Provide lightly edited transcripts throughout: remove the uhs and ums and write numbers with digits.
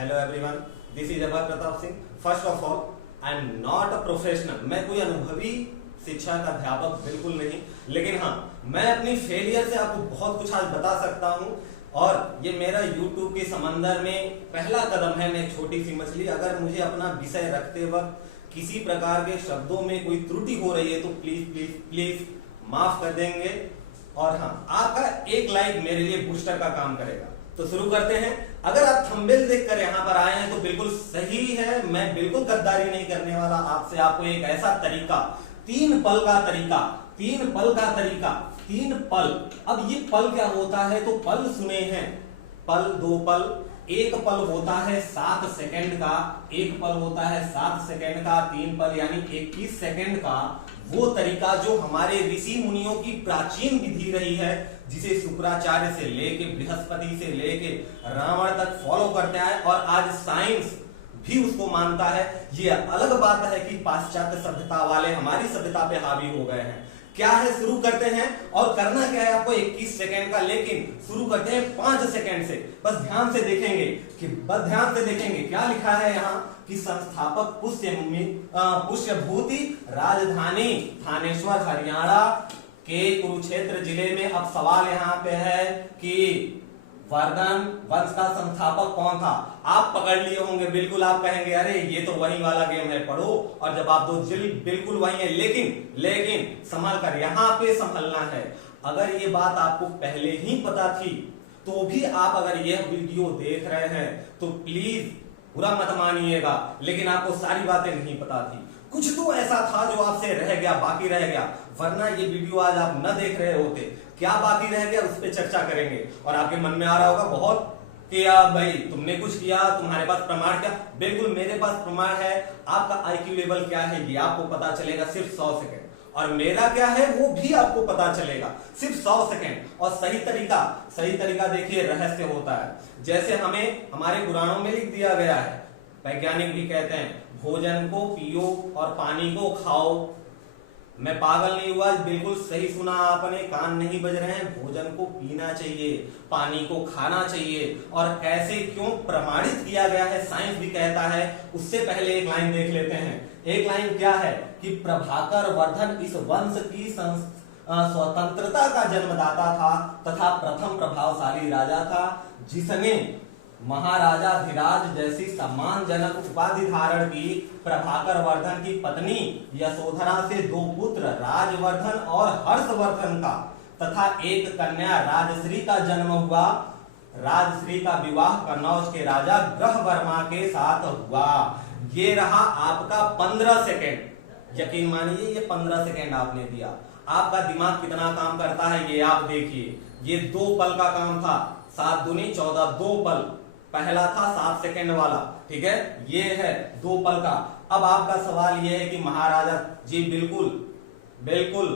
Hello everyone, this is Abhay Pratap Singh. First of all, I am not a professional. मैं कोई अनुभवी शिक्षा का अध्यापक बिल्कुल नहीं, लेकिन हाँ, मैं अपनी फेलियर से आपको बहुत कुछ आज बता सकता हूँ। और ये मेरा YouTube के समंदर में पहला कदम है। मैं एक छोटी सी मछली। अगर मुझे अपना विषय रखते वक्त किसी प्रकार के शब्दों में कोई त्रुटि हो रही है तो प्लीज प्लीज प्लीज माफ कर देंगे। और हाँ, आपका एक लाइक मेरे लिए बूस्टर का काम करेगा। तो शुरू करते हैं। अगर आप थंबनेल देखकर यहाँ पर आए हैं तो बिल्कुल सही है। मैं बिल्कुल गद्दारी नहीं करने वाला आपसे। आपको एक ऐसा तरीका, 3 पल का तरीका, 3 पल का तरीका, 3 पल। अब ये पल क्या होता है तो पल सुने हैं, पल, 2 पल। एक पल होता है 7 सेकंड का, एक पल होता है 7 सेकंड का, 3 पल यानी 21 सेकंड का। वो तरीका जो हमारे ऋषि मुनियों की प्राचीन विधि रही है, जिसे शुक्राचार्य से लेके बृहस्पति से लेके रावण तक फॉलो करते आए और आज साइंस भी उसको मानता है। ये अलग बात है कि पाश्चात्य सभ्यता वाले हमारी सभ्यता पे हावी हो गए हैं। क्या है, शुरू करते हैं। और करना क्या है आपको 21 सेकंड का, लेकिन शुरू करते हैं 5 सेकंड से। बस ध्यान से देखेंगे क्या लिखा है यहाँ कि संस्थापक पुष्यभूति राजधानी थानेश्वर हरियाणा के कुरुक्षेत्र जिले में। अब सवाल यहाँ पे है कि वर्धन वंश का संस्थापक कौन था। आप पकड़ लिए होंगे, बिल्कुल आप कहेंगे अरे ये तो वही वाला गेम है, पढ़ो। और जब आप दो जिल बिल्कुल वही है, लेकिन संभल कर, यहाँ पे संभलना है। अगर ये बात आपको पहले ही पता थी तो भी आप अगर यह वीडियो देख रहे हैं तो प्लीज बुरा मत मानिएगा, लेकिन आपको सारी बातें नहीं पता थी। कुछ तो ऐसा था जो आपसे रह गया, बाकी रह गया, वरना ये वीडियो आज आप न देख रहे होते। क्या बाकी रह गया उस पर चर्चा करेंगे। और आपके मन में आ रहा होगा बहुत कि यार भाई तुमने कुछ किया, तुम्हारे पास प्रमाण क्या। बिल्कुल मेरे पास प्रमाण है। आपका IQ लेवल क्या है ये आपको पता चलेगा सिर्फ 100 सेकंड, और मेरा क्या है वो भी आपको पता चलेगा सिर्फ 100 सेकंड। और सही तरीका देखिए, रहस्य होता है। जैसे हमें हमारे पुराणों में लिख दिया गया है, वैज्ञानिक भी कहते हैं भोजन को पियो और पानी को खाओ। मैं पागल नहीं हुआ, बिल्कुल सही सुना आपने, कान नहीं बज रहे हैं। भोजन को पीना चाहिए, पानी को खाना चाहिए। और कैसे क्यों प्रमाणित किया गया है, साइंस भी कहता है। उससे पहले एक लाइन देख लेते हैं। एक लाइन क्या है कि प्रभाकर वर्धन इस वंश की स्वतंत्रता का जन्मदाता था तथा प्रथम प्रभावशाली राजा था, जिसने महाराजाधिराज जैसी सम्मानजनक उपाधि धारण की। प्रभाकर वर्धन की पत्नी यशोधरा से 2 पुत्र राजवर्धन और हर्षवर्धन का तथा एक कन्या राजश्री का जन्म हुआ। राजश्री का विवाह कन्नौज के राजा ग्रहवर्मा के साथ हुआ। ये रहा आपका 15 सेकंड। यकीन मानिए ये 15 सेकंड आपने दिया। आपका दिमाग कितना काम करता है ये आप देखिए। ये 2 पल का काम था, 7 दूनी 14, 2 पल। पहला था 7 सेकंड वाला, ठीक है, ये है 2 पल का। अब आपका सवाल ये है कि महाराजा जी बिल्कुल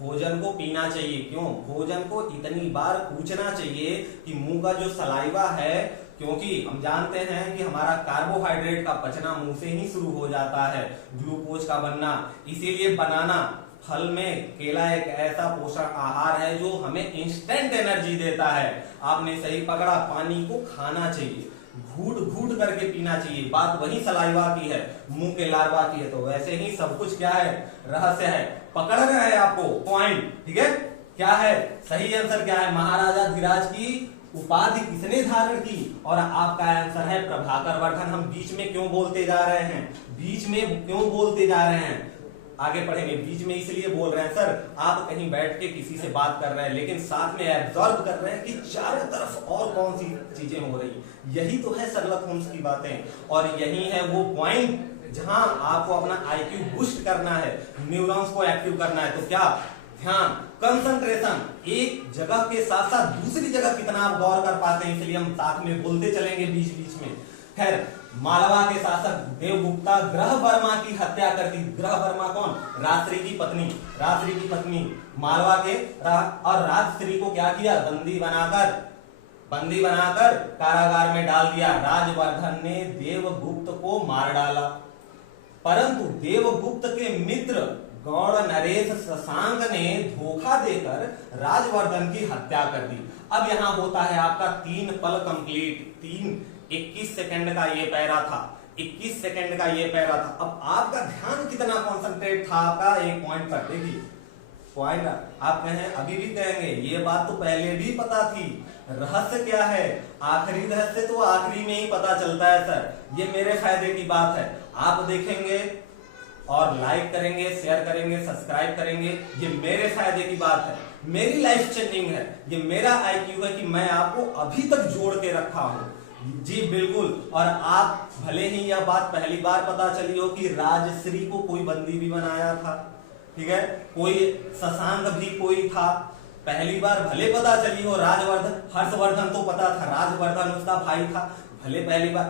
भोजन को पीना चाहिए। क्यों भोजन को इतनी बार पूछना चाहिए कि मुंह का जो सलाइवा है, क्योंकि हम जानते हैं कि हमारा कार्बोहाइड्रेट का पचना मुंह से ही शुरू हो जाता है, ग्लूकोज का बनना। इसीलिए बनाना फल में केला एक ऐसा पोषक आहार है जो हमें इंस्टेंट एनर्जी देता है। आपने सही पकड़ा, पानी को खाना चाहिए, घूट घूट करके पीना चाहिए। बात वही सलाइवा की है, मुंह के लार्वा की है। तो वैसे ही सब कुछ क्या है, रहस्य है। पकड़ रहे हैं आपको पॉइंट, ठीक है। क्या है सही आंसर, क्या है, महाराजा धीराज की उपाधि किसने धारण की। और आपका आंसर है प्रभाकर वर्धन। हम बीच में क्यों बोलते जा रहे हैं, आगे पढ़ेंगे। बीच में इसलिए बोल रहे हैं सर, आप कहीं बैठ के किसी से बात कर रहे हैं लेकिन साथ में एब्जॉर्ब कर रहे हैं कि चारों तरफ और कौन सी चीजें हो रही। यही तो है शर्लक होम्स की बातें, और यही है वो पॉइंट जहां आपको अपना IQ बूस्ट करना है, न्यूरॉन्स को एक्टिव करना है। तो क्या ध्यान, कंसंट्रेशन, एक जगह के साथ साथ दूसरी जगह कितना आप गौर कर पाते हैं, इसलिए हम साथ में बोलते चलेंगे बीच बीच में। खैर, मालवा के शासक देवगुप्ता ग्रहवर्मा की हत्या कर दी। ग्रहवर्मा कौन, राजश्री की पत्नी मालवा के। और राजश्री को क्या किया, बंदी बनाकर कारागार में डाल दिया। राजवर्धन ने देवगुप्त को मार डाला, परंतु देवगुप्त के मित्र गौड़ नरेश शशांक ने धोखा देकर राजवर्धन की हत्या कर दी। अब यहां होता है आपका 3 पल कंप्लीट। 21 सेकंड का ये पैरा था, 21 सेकंड का ये पैरा था। अब आपका ध्यान कितना कॉन्सेंट्रेट था आपका एक पॉइंट पर, देखिए पॉइंट आप कहें, अभी भी कहेंगे ये बात तो पहले भी पता थी। रहस्य क्या है? आखिरी रहस्य तो आखिरी में ही पता चलता है सर। ये मेरे फायदे की बात है, आप देखेंगे और लाइक करेंगे, शेयर करेंगे, सब्सक्राइब करेंगे, ये मेरे फायदे की बात है, मेरी लाइफ चेंजिंग है, ये मेरा IQ है कि मैं आपको अभी तक जोड़ के रखा हूं। जी बिल्कुल। और आप भले ही यह बात पहली बार पता चली हो कि राजश्री को कोई बंदी भी बनाया था, ठीक है, कोई शशांक भी कोई था, पहली बार भले पता चली हो। राजवर्धन, हर्षवर्धन तो पता था, राजवर्धन उसका भाई था, भले पहली बार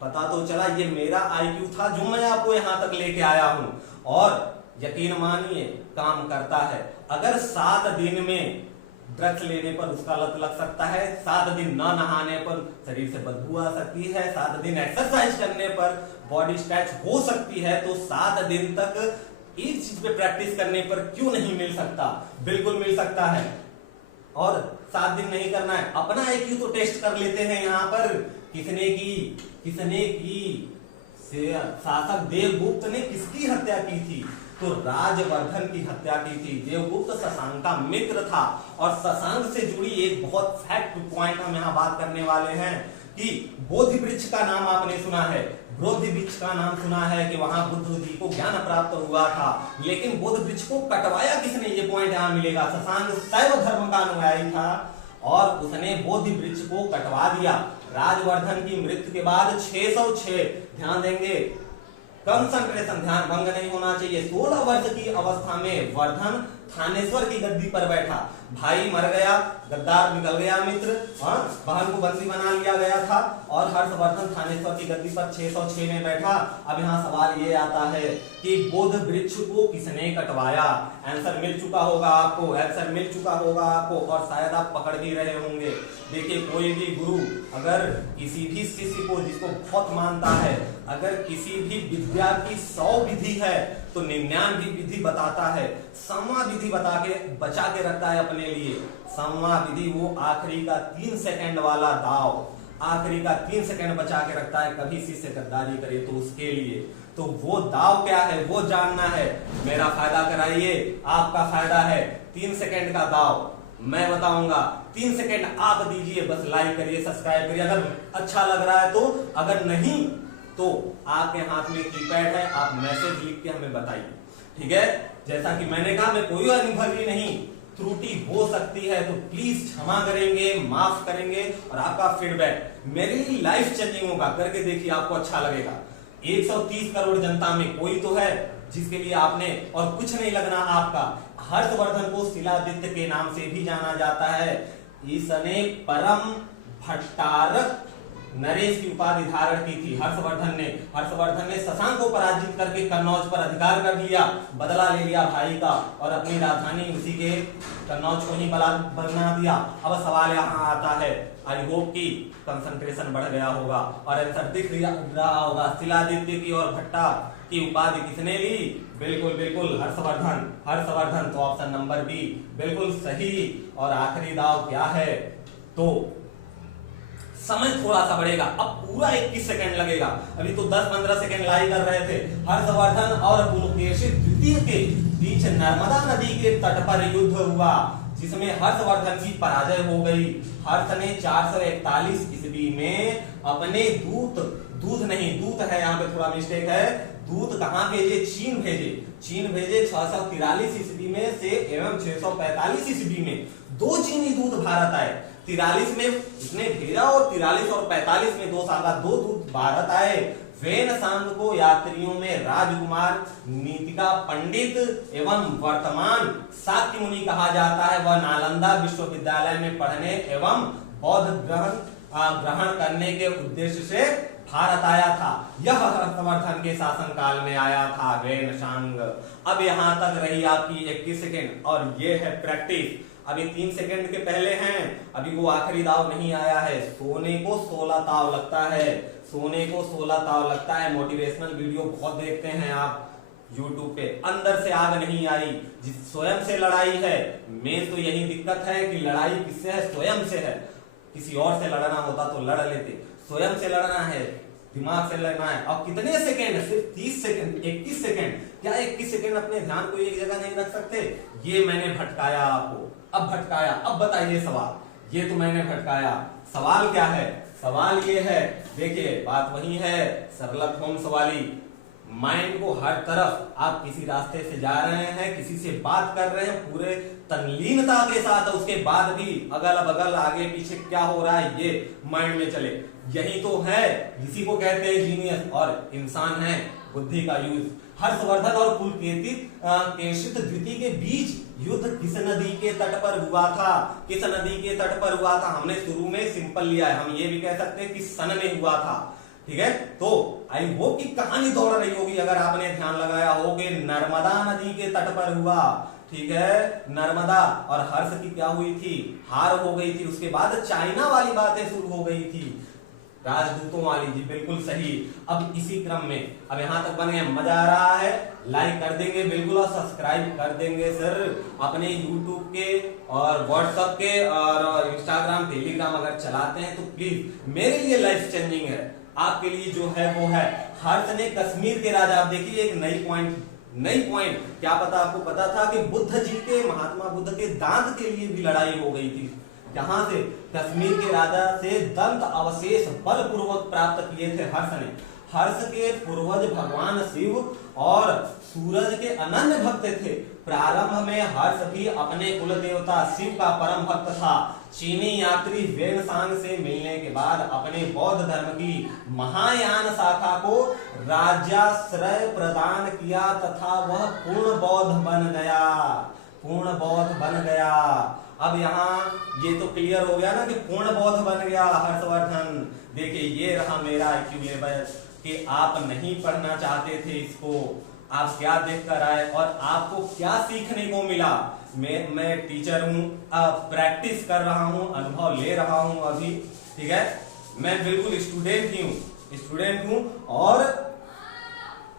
पता तो चला। ये मेरा IQ था जो मैं आपको यहां तक लेके आया हूं, और यकीन मानिए काम करता है। अगर 7 दिन में ड्रग्स लेने पर उसका लत लग सकता है, 7 दिन न नहाने पर शरीर से बदबू आ सकती है, 7 दिन एक्सरसाइज करने पर बॉडी स्ट्रेच हो सकती है, तो 7 दिन तक एक चीज पे प्रैक्टिस करने पर क्यों नहीं मिल सकता? बिल्कुल मिल सकता है। और 7 दिन नहीं करना है, अपना IQ तो टेस्ट कर लेते हैं यहाँ पर। किसने की शासक देवगुप्त ने किसकी हत्या की थी? तो राजवर्धन की हत्या की थी। देवगुप्त शशांक का मित्र था, और शशांक से जुड़ी एक बहुत फैक्ट पॉइंट हम यहाँ बात करने वाले हैं कि बोधि वृक्ष का नाम आपने सुना है, बोधि वृक्ष का नाम सुना है कि वहां बुद्ध जी को ज्ञान प्राप्त हुआ था, लेकिन बोधि वृक्ष को कटवाया किसने? ये पॉइंट यहाँ मिलेगा। शशांक शैव धर्म का अनुयायी था और उसने बोधि वृक्ष को कटवा दिया। राजवर्धन की मृत्यु के बाद 606, ध्यान देंगे, कंसंट्रेशन, ध्यान भंग नहीं होना चाहिए। 16 वर्ष की अवस्था में वर्धन थानेश्वर की गद्दी पर बैठा। भाई मर गया, गद्दार निकल गया मित्र, बहन को बंदी बना लिया गया था, और हर्षवर्धन थानेश्वर की गद्दी पर 606 में बैठा। अब यहाँ सवाल ये आता है कि बोधि वृक्ष को किसने कटवाया? आंसर मिल चुका होगा आपको, आंसर मिल चुका होगा आपको, और शायद आप पकड़ भी रहे होंगे। देखिए कोई भी गुरु अगर किसी भी शिष्य को, जिसको बहुत मानता है, अगर किसी भी विद्या की 100 विधि है तो 99 विधि बताता है, सम्मा विधि बचा के रखता है अपने लिए। सम्मा विधि वो आखिरी का 3 सेकंड वाला दाव, आखिरी का 3 सेकंड बचा के रखता है, कभी शिष्य गद्दारी करे तो उसके लिए। तो वो दाव क्या है वो जानना है, मेरा फायदा कराइए, आपका फायदा है। 3 सेकंड का दाव मैं बताऊंगा, 3 सेकंड आप दीजिए, बस लाइक करिए, सब्सक्राइब करिए अगर अच्छा लग रहा है तो, अगर नहीं तो आपके हाथ में कीपैड है, आप मैसेज लिख के हमें बताइए, ठीक है। जैसा कि मैंने कहा, मैं कोई अनुभवी नहीं, त्रुटि हो सकती है तो प्लीज क्षमा करेंगे, माफ करेंगे, और आपका फीडबैक मेरे लिए लाइफ चेंजिंग होगा। करके देखिए, आपको अच्छा लगेगा। 130 करोड़ जनता में कोई तो है जिसके लिए आपने, और कुछ नहीं लगना आपका। हर्षवर्धन को शिलादित्य के नाम से भी जाना जाता है। इसने परम भट्टारक नरेश की उपाधि धारण की थी हर्षवर्धन ने शशांक को पराजित करके कन्नौज पर अधिकार कर लिया, बदला ले लिया भाई का, और अपनी राजधानी उसी के कन्नौज को ही बना दिया। अब सवाल यहाँ आता है, आई होप की कंसंट्रेशन बढ़ गया होगा और आंसर दिख रहा होगा। शिलादित्य की और भट्टा की उपाधि किसने ली? बिल्कुल हर्षवर्धन। तो ऑप्शन नंबर बी बिल्कुल सही। और आखिरी दाव क्या है? तो समय थोड़ा सा बढ़ेगा, अब पूरा 21 सेकंड लगेगा। अभी तो 10-15 सेकंड लाई कर रहे थे। हर्षवर्धन और पुलकेशी द्वितीय के बीच नर्मदा नदी के तट पर युद्ध हुआ, जिसमें हर्षवर्धन की पराजय हो गई। हर्ष ने 441 ईस्वी में अपने दूत है, यहाँ पे थोड़ा मिस्टेक है, दूत कहाँ भेजे? चीन भेजे 643 ईस्वी में से एवं 645 ईस्वी में 2 चीनी दूत भारत आए। 43 में उसने भेजा और 43 और 45 में 2 साल बाद 2 दूत भारत आए। वेन सांग को यात्रियों में राजकुमार, नीतिका पंडित एवं वर्तमान शाक्य मुनि कहा जाता है। वह नालंदा विश्वविद्यालय में पढ़ने एवं बौद्ध ग्रहण करने के उद्देश्य से भारत आया था। यह हर्षवर्धन के शासनकाल में आया था, वेनसांग। अब यहां तक रही आपकी 21 सेकेंड, और ये है प्रैक्टिस। अभी 3 सेकंड के पहले हैं, अभी वो आखिरी दाव नहीं आया है। सोने को 16 ताव लगता है। मोटिवेशनल वीडियो बहुत देखते हैं आप YouTube पे, अंदर से आग नहीं आई, जिस स्वयं से लड़ाई है। मेन तो यही दिक्कत है कि लड़ाई किससे है? स्वयं से है। किसी और से लड़ना होता तो लड़ लेते, स्वयं से लड़ना है, दिमाग से लड़ना है। और कितने सेकंड? सिर्फ 30 सेकंड, 21 सेकंड। क्या 21 सेकंड अपने ध्यान को एक जगह नहीं रख सकते? ये मैंने भटकाया आपको, अब भटकाया, अब बताइए सवाल। ये तो मैंने भटकाया, सवाल क्या है? सवाल ये है, देखिए बात वही है, सरलत होम्स वाली। माइंड को हर तरफ, आप किसी रास्ते से जा रहे हैं, किसी से बात कर रहे हैं पूरे तल्लीनता के साथ, उसके बाद भी अगल बगल आगे पीछे क्या हो रहा है ये माइंड में चले। यही तो है, इसी को कहते हैं जीनियस। और इंसान है बुद्धि का यूज। हर्षवर्धन और पुलकेशित द्वितीय के बीच युद्ध किस नदी के तट पर हुआ था? किस नदी के तट पर हुआ था? हमने शुरू में सिंपल लिया है, हम ये भी कह सकते हैं कि सन में हुआ था। ठीक है, तो आई होप की कहानी दौड़ रही होगी अगर आपने ध्यान लगाया हो कि नर्मदा नदी के तट पर हुआ। ठीक है, नर्मदा। और हर्ष की क्या हुई थी? हार हो गई थी। उसके बाद चाइना वाली बातें शुरू हो गई थी, राजदूतों वाली। जी बिल्कुल सही। अब इसी क्रम में, अब यहां तक बन गए, मजा आ रहा है? लाइक कर देंगे बिल्कुल और सब्सक्राइब कर देंगे सर अपने यूट्यूब के और व्हाट्सएप के और इंस्टाग्राम टेलीग्राम अगर चलाते हैं तो प्लीज, मेरे लिए लाइफ चेंजिंग है, आपके लिए जो है वो है। हर्ष ने कश्मीर के राजा, आप देखिए एक नई पॉइंट, क्या पता आपको पता था कि बुद्ध जी के, महात्मा बुद्ध के दांत के लिए भी लड़ाई हो गई थी। जहां से कश्मीर के राजा से दंत अवशेष बलपूर्वक प्राप्त किए थे हर्ष ने। हर्ष के पूर्वज भगवान शिव और सूरज के अनन्य भक्त थे। प्रारंभ में हर्ष भी अपने कुल देवता शिव का परम भक्त था। चीनी यात्री वेनसांग से मिलने के बाद अपने बौद्ध धर्म की महायान शाखा को राज्याश्रय प्रदान किया तथा वह पूर्ण बौद्ध बन गया। अब यहाँ ये तो क्लियर हो गया ना कि पूर्ण बौद्ध बन गया हर्षवर्धन। देखिए ये रहा मेरा IQ लेवल कि आप नहीं पढ़ना चाहते थे इसको, आप क्या देखकर आए और आपको क्या सीखने को मिला। मैं टीचर हूँ, प्रैक्टिस कर रहा हूँ, अनुभव ले रहा हूँ अभी। ठीक है, मैं बिल्कुल स्टूडेंट हूँ। और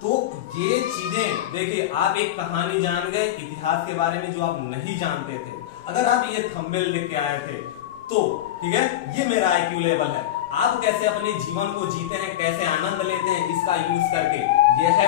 तो ये चीजें देखिए, आप एक कहानी जान गए इतिहास के बारे में जो आप नहीं जानते थे। अगर आप ये थंबनेल लिख के आए थे तो ठीक है, ये मेरा IQ लेवल है। आप कैसे अपने जीवन को जीते हैं, कैसे आनंद लेते हैं, इसका यूज करके ये है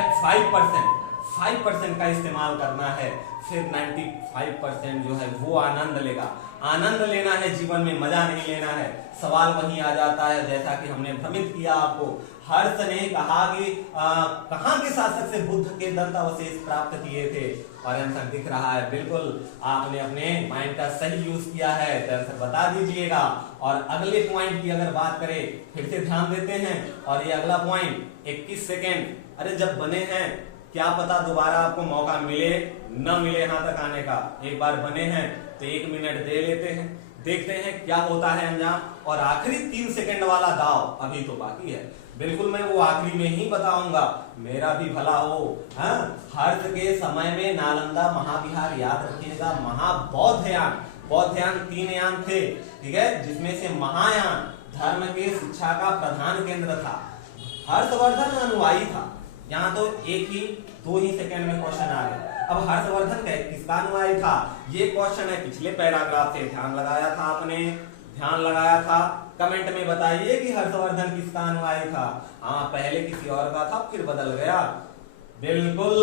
5% का इस्तेमाल करना है, फिर 95% जो है वो आनंद लेगा। आनंद लेना है जीवन में, मजा नहीं लेना है। सवाल वहीं आ जाता है जैसा कि हमने भ्रमित किया आपको। हर्ष ने कहा कि कहां के शासक से बुद्ध के दंत अवशेष प्राप्त किए थे, और आंसर दिख रहा है। बिल्कुल आपने अपने माइंड का सही यूज किया है, तो आंसर बता दीजिएगा। और अगले पॉइंट की अगर बात करें, फिर से ध्यान देते हैं, और ये अगला पॉइंट 21 सेकेंड। अरे जब बने हैं, क्या पता दोबारा आपको मौका मिले न मिले यहां तक आने का। एक बार बने हैं तो 1 मिनट दे लेते हैं, देखते हैं क्या होता है अंजाम। और आखिरी 3 सेकंड वाला दाव अभी तो बाकी है, बिल्कुल मैं वो आखिरी में ही बताऊंगा, मेरा भी भला हो। हर्ष के समय में नालंदा महाविहार, याद रखिएगा, बौद्धयान 3 यान थे। ठीक है, जिसमें से महायान धर्म के शिक्षा का प्रधान केंद्र था। हर्षवर्धन अनुयायी था। यहाँ तो 2 ही सेकंड में क्वेश्चन आ गया। अब हर्षवर्धन किसका अनुयायी था, ये क्वेश्चन है। पिछले पैराग्राफ से ध्यान लगाया था, कमेंट में बताइए कि हर्षवर्धन किसका अनुयायी था। हाँ, पहले किसी और का था, फिर बदल गया। बिल्कुल,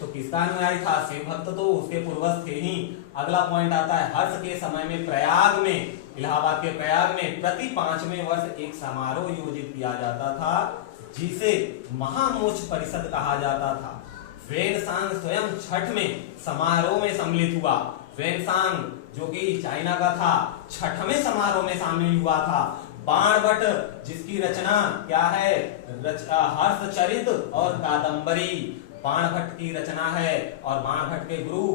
तो किसका अनुयायी था? शिव भक्त तो उसके पूर्वज थे ही। अगला पॉइंट आता है, हर्ष के समय में प्रयाग में, इलाहाबाद के प्रयाग में प्रति 5वें वर्ष एक समारोह आयोजित किया जाता था जिसे महामोक्ष परिषद कहा जाता था। वेनसांग स्वयं छठ में समारोह में सम्मिलित हुआ। वेनसांग जो कि चाइना का था, 6वें समारोह में शामिल हुआ था। बाणभट्ट जिसकी रचना क्या है, हर्षचरित और कादंबरी बाणभट्ट की रचना है। और बाणभट्ट के गुरु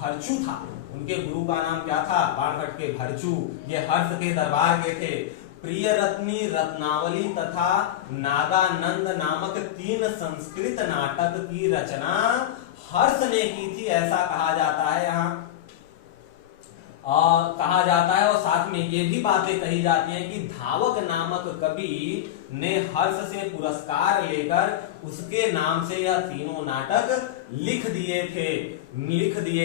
भरचू था, उनके गुरु का नाम क्या था? बाणभट्ट के भरचू। ये हर्ष के दरबार के थे। प्रियरत्नी, रत्नावली तथा नागानंद नामक 3 संस्कृत नाटक की रचना हर्ष ने की थी, ऐसा कहा जाता है यहाँ। कहा जाता है, और साथ में ये भी बातें कही जाती हैं कि धावक नामक कवि ने हर्ष से पुरस्कार लेकर उसके नाम से यह 3 नाटक लिख दिए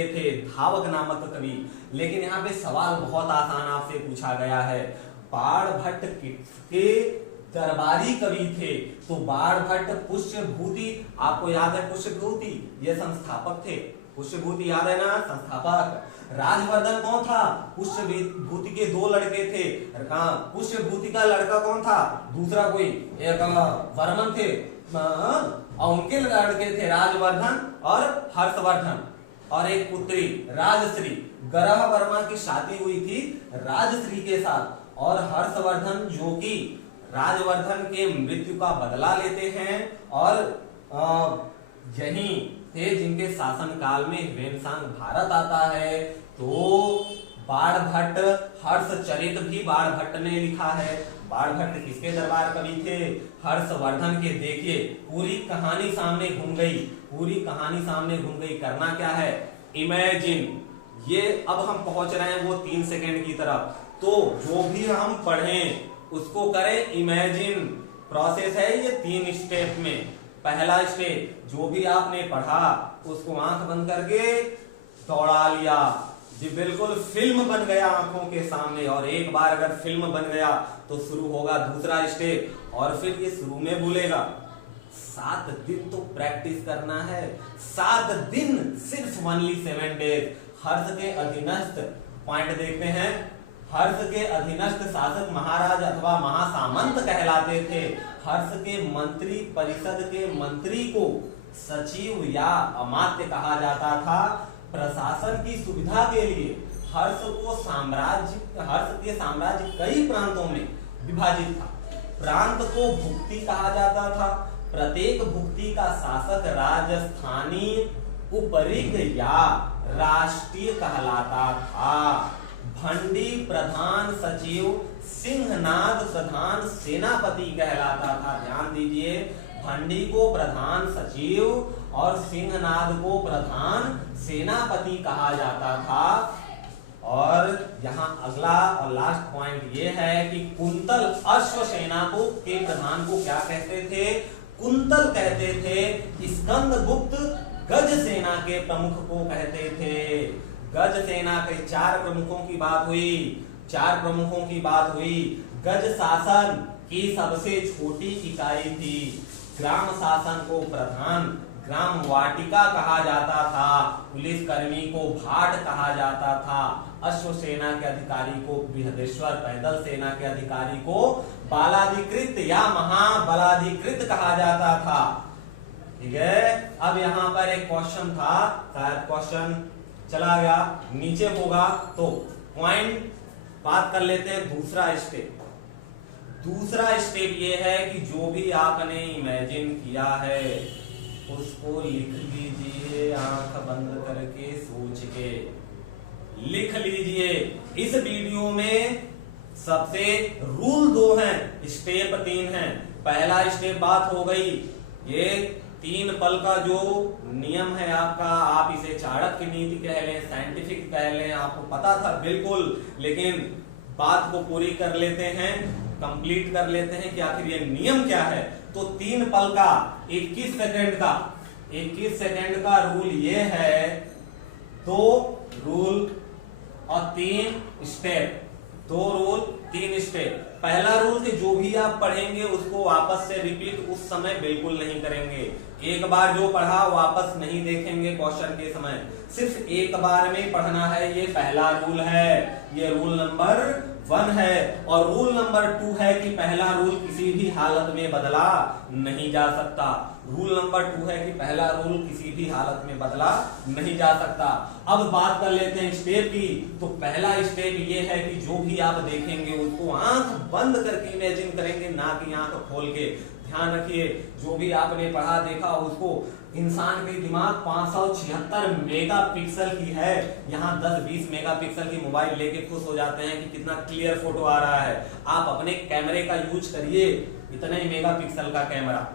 थे, धावक नामक कवि। लेकिन यहाँ पे सवाल बहुत आसान आपसे पूछा गया है, बाणभट्ट किसके दरबारी कवि थे। तो बाणभट्ट पुष्यभूति, आपको याद है पुष्यभूति, ये संस्थापक थे। पुष्यभूति याद है ना, संस्थापक। राजवर्धन कौन था, पुष्यभूति के दो लड़के थे। पुष्यभूति का लड़का कौन था, दूसरा कोई एक वर्मन थे, और उनके लड़के थे राजवर्धन और हर्षवर्धन, और एक पुत्री राजश्री। गरह वर्मा की शादी हुई थी राजश्री के साथ, और हर्षवर्धन जो कि राजवर्धन के मृत्यु का बदला लेते हैं, और यही थे जिनके शासन काल में ह्वेनसांग भारत आता है। तो बाणभट्ट, हर्षचरित भी बाणभट्ट ने लिखा है। बाणभट्ट किसके दरबार कवि थे, हर्षवर्धन के। देखिए पूरी कहानी सामने घूम गई, पूरी कहानी सामने घूम गई। करना क्या है, इमेजिन, ये अब हम पहुंच रहे हैं वो 3 सेकंड की तरफ। तो जो भी हम पढ़ें उसको करें इमेजिन। प्रोसेस है ये 3 स्टेप में। पहला स्टेप, जो भी आपने पढ़ा उसको आंख बंद करके दौड़ा लिया जी, बिल्कुल फिल्म बन गया आंखों के सामने। और एक बार अगर फिल्म बन गया तो शुरू होगा दूसरा स्टेप, और फिर ये शुरू में भूलेगा। 7 दिन तो प्रैक्टिस करना है, 7 दिन, सिर्फ ओनली 7 डेज। हर्ष के अधीनस्थ, पॉइंट देखते हैं, हर्ष के अधीनस्थ शासक महाराज अथवा महासामंत कहलाते थे। हर्ष के मंत्री परिषद के मंत्री को सचिव या अमात्य कहा जाता था। प्रशासन की सुविधा के लिए हर्ष के साम्राज्य कई प्रांतों में विभाजित था। प्रांत को भुक्ति कहा जाता था। प्रत्येक भुक्ति का शासक राजस्थानी, उपरिग या राष्ट्रीय कहलाता था। भंडी प्रधान सचिव, सिंहनाद प्रधान सेनापति कहलाता था। ध्यान दीजिए, भंडी को प्रधान सचिव और सिंहनाद को प्रधान सेनापति कहा जाता था। और यहाँ अगला और लास्ट पॉइंट ये है कि कुंतल अश्व सेना को के प्रधान को क्या कहते थे, कुंतल कहते थे। स्कंदगुप्त गज सेना के प्रमुख को कहते थे। गज सेना के 4 प्रमुखों की बात हुई, 4 प्रमुखों की बात हुई। गज शासन की सबसे छोटी इकाई थी। ग्राम शासन को प्रधान ग्राम वाटिका कहा जाता था। पुलिस कर्मी को भाट कहा जाता था। अश्व सेना के अधिकारी को बृहदेश्वर, पैदल सेना के अधिकारी को बालाधिकृत या महाबलाधिकृत कहा जाता था। ठीक है, अब यहाँ पर एक क्वेश्चन था, शायद क्वेश्चन चला गया, नीचे होगा तो पॉइंट बात कर लेते हैं। दूसरा स्टेप ये है कि जो भी आपने इमेजिन किया है उसको लिख लीजिए, आंख बंद करके सोच के लिख लीजिए। इस वीडियो में सबसे रूल 2 हैं, स्टेप 3 हैं। पहला स्टेप बात हो गई, ये 3 पल का जो नियम है आपका, आप इसे चाणक्य नीति कह लें, साइंटिफिक कह लें, आपको पता था बिल्कुल, लेकिन बात को पूरी कर लेते हैं, कंप्लीट कर लेते हैं कि आखिर ये नियम क्या है। तो 3 पल का 21 सेकंड का रूल ये है, 2 रूल और 3 स्टेप, 2 रूल 3 स्टेप। पहला रूल कि जो भी आप पढ़ेंगे उसको वापस से रिपीट उस समय बिल्कुल नहीं करेंगे। एक बार जो पढ़ा वापस नहीं देखेंगे क्वेश्चन के समय, सिर्फ एक बार में पढ़ना है। ये पहला रूल है, ये रूल नंबर 1 है। और रूल नंबर 2 है कि पहला रूल किसी भी हालत में बदला नहीं जा सकता। रूल नंबर 2 है कि पहला रूल किसी भी हालत में बदला नहीं जा सकता। अब बात कर लेते हैं स्टेप की। तो पहला स्टेप ये है कि जो भी आप देखेंगे उसको आंख बंद करके इमेजिन करेंगे, ना कि आंख खोल के। ध्यान रखिए, जो भी आपने पढ़ा देखा उसको, इंसान के दिमाग 576 मेगापिक्सल की है। यहाँ 10-20 मेगापिक्सल की मोबाइल लेके खुश हो जाते हैं कि कितना क्लियर फोटो आ रहा है। आप अपने कैमरे का यूज करिए, इतने मेगापिक्सल का कैमरा,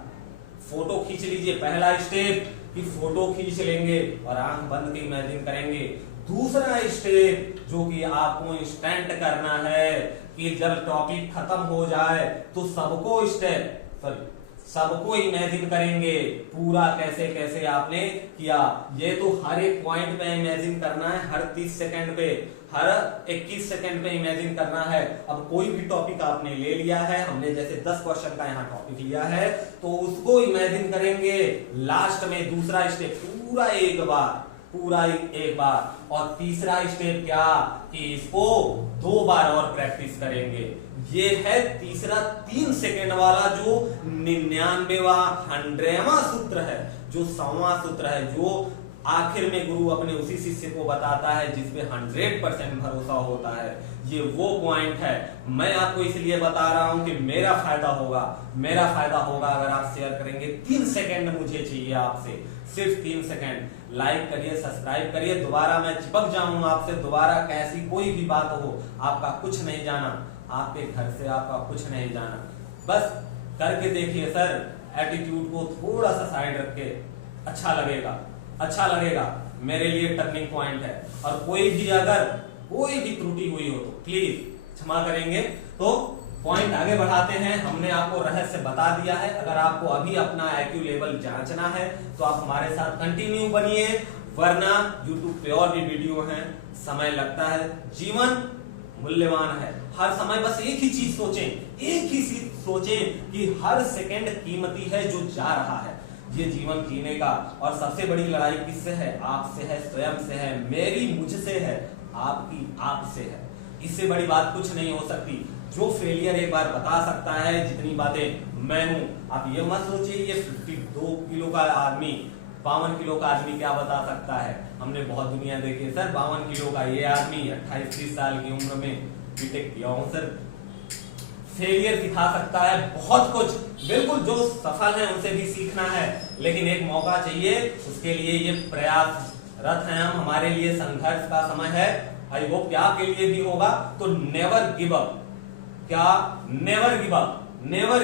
फोटो खींच लीजिए। पहला स्टेप कि फोटो खींच लेंगे और आंख बंद के इमेजिन करेंगे। दूसरा स्टेप जो कि आपको इंस्टेंट करना है कि जब टॉपिक खत्म हो जाए तो सबको सबको इमेजिन करेंगे पूरा कैसे कैसे आपने किया। ये तो हर एक पॉइंट पे इमेजिन करना है, हर 30 सेकंड पे, हर 21 सेकंड पे इमेजिन करना है। अब कोई भी टॉपिक आपने ले लिया है, हमने जैसे 10 क्वेश्चन का यहाँ टॉपिक लिया है, तो उसको इमेजिन करेंगे। लास्ट में दूसरा स्टेप पूरा एक बार, और तीसरा स्टेप क्या कि इसको 2 बार और प्रैक्टिस करेंगे। ये है तीसरा 3 सेकंड वाला जो 99वां 100वां सूत्र है, जो 100वां सूत्र है, जो आखिर में गुरु अपने उसी शिष्य को बताता है जिसपे 100% भरोसा होता है। ये वो पॉइंट है। मैं आपको इसलिए बता रहा हूं कि मेरा फायदा होगा अगर आप शेयर करेंगे। 3 सेकंड मुझे चाहिए आपसे, सिर्फ 3 सेकंड। लाइक करिए, सब्सक्राइब करिए। दोबारा मैं चिपक जाऊंगा आपसे, दोबारा कैसी कोई भी बात हो, आपका कुछ नहीं जाना, आपके घर से आपका कुछ नहीं जाना। बस करके देखिए सर, एटीट्यूड को थोड़ा सा साइड रख के, अच्छा लगेगा। मेरे लिए टर्निंग पॉइंट है। और कोई भी त्रुटि हुई हो तो प्लीज क्षमा करेंगे। तो पॉइंट आगे बढ़ाते हैं। हमने आपको रहस्य बता दिया है। अगर आपको अभी अपना IQ लेवल जांचना है तो आप हमारे साथ कंटिन्यू बनिए, वरना YouTube पे और भी वीडियो हैं, समय लगता है। जीवन मूल्यवान है। हर समय बस एक ही चीज सोचें कि हर सेकंड कीमती है जो जा रहा है। ये जीवन जीने का, और सबसे बड़ी लड़ाई किससे है? आपसे है, स्वयं से है। मेरी मुझसे है, आपकी आपसे है। इससे बड़ी बात कुछ नहीं हो सकती। जो फेलियर एक बार बता सकता है जितनी बातें मैं हूं, आप ये मत सोचिए ये 52 किलो का आदमी, 52 किलो का आदमी क्या बता सकता है। हमने बहुत दुनिया देखी है सर। 52 किलो का ये आदमी 28-30 साल की उम्र में बीटेक किया हूं सर। फेलियर सिखा सकता है बहुत कुछ, बिल्कुल। जो सफल है उनसे भी सीखना है, लेकिन एक मौका चाहिए। उसके लिए ये प्रयासरत हैं हम। हमारे लिए संघर्ष का समय है। आई होप कि आपके लिए भी होगा। तो never give up. Never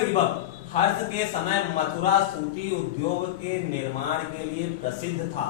give up. Harsh के समय मथुरा सूती उद्योग के निर्माण के लिए प्रसिद्ध था।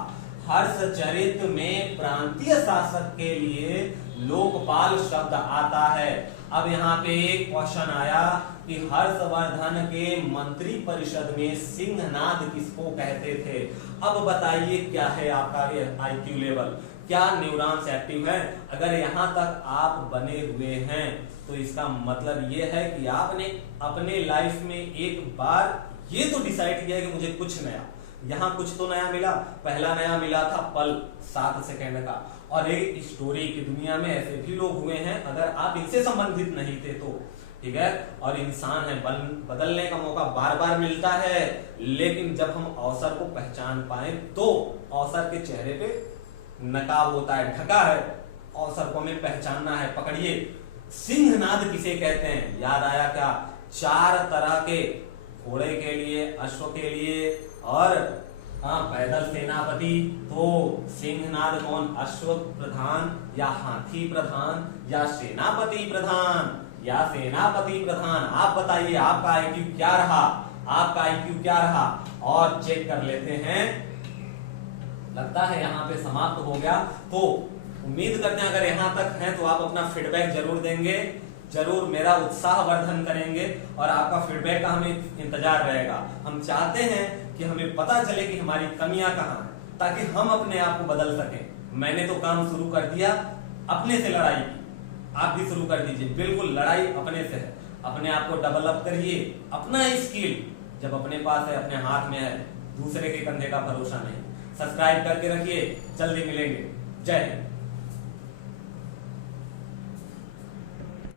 हर्ष चरित्र में प्रांतीय शासक के लिए लोकपाल शब्द आता है। अब यहाँ पे एक क्वेश्चन आया कि हर्षवर्धन के मंत्री परिषद में सिंहनाद किसको कहते थे। अब बताइए क्या है आपका ये IQ लेवल, क्या न्यूरॉन्स एक्टिव है? अगर यहाँ तक आप बने हुए हैं तो इसका मतलब ये है कि आपने अपने लाइफ में एक बार ये तो डिसाइड किया कि मुझे कुछ नया, यहाँ कुछ तो नया मिला। पहला नया मिला था पल 7 सेकंड का। और एक स्टोरी की दुनिया में ऐसे भी लोग हुए हैं, अगर आप इनसे संबंधित नहीं थे तो ठीक है। और इंसान है, बदलने का मौका बार बार मिलता है, लेकिन जब हम अवसर को पहचान पाए तो अवसर के चेहरे पे नकाब होता है, ढका है। अवसर को हमें पहचानना है। पकड़िए, सिंहनाद किसे कहते हैं? याद आया क्या? 4 तरह के, घोड़े के लिए, अश्व के लिए और पैदल सेनापति। तो सिंहनाद कौन? अश्व प्रधान या हाथी प्रधान या सेनापति प्रधान या सेनापति प्रधान? आप बताइए आपका IQ क्या रहा? और चेक कर लेते हैं। लगता है यहाँ पे समाप्त हो गया। तो उम्मीद करते हैं अगर यहाँ तक हैं तो आप अपना फीडबैक जरूर देंगे, जरूर मेरा उत्साह वर्धन करेंगे, और आपका फीडबैक का हमें इंतजार रहेगा। हम चाहते हैं कि हमें पता चले कि हमारी कमियां कहाँ हैं, ताकि हम अपने आप को बदल सकें। मैंने तो काम शुरू कर दिया, अपने से लड़ाई की, आप भी शुरू कर दीजिए। बिल्कुल, लड़ाई अपने से है। अपने आप को डेवलप करिए। अपना स्किल जब अपने पास है, अपने हाथ में है, दूसरे के कंधे का भरोसा नहीं। सब्सक्राइब करके रखिए। जल्दी मिलेंगे। जय हिंद।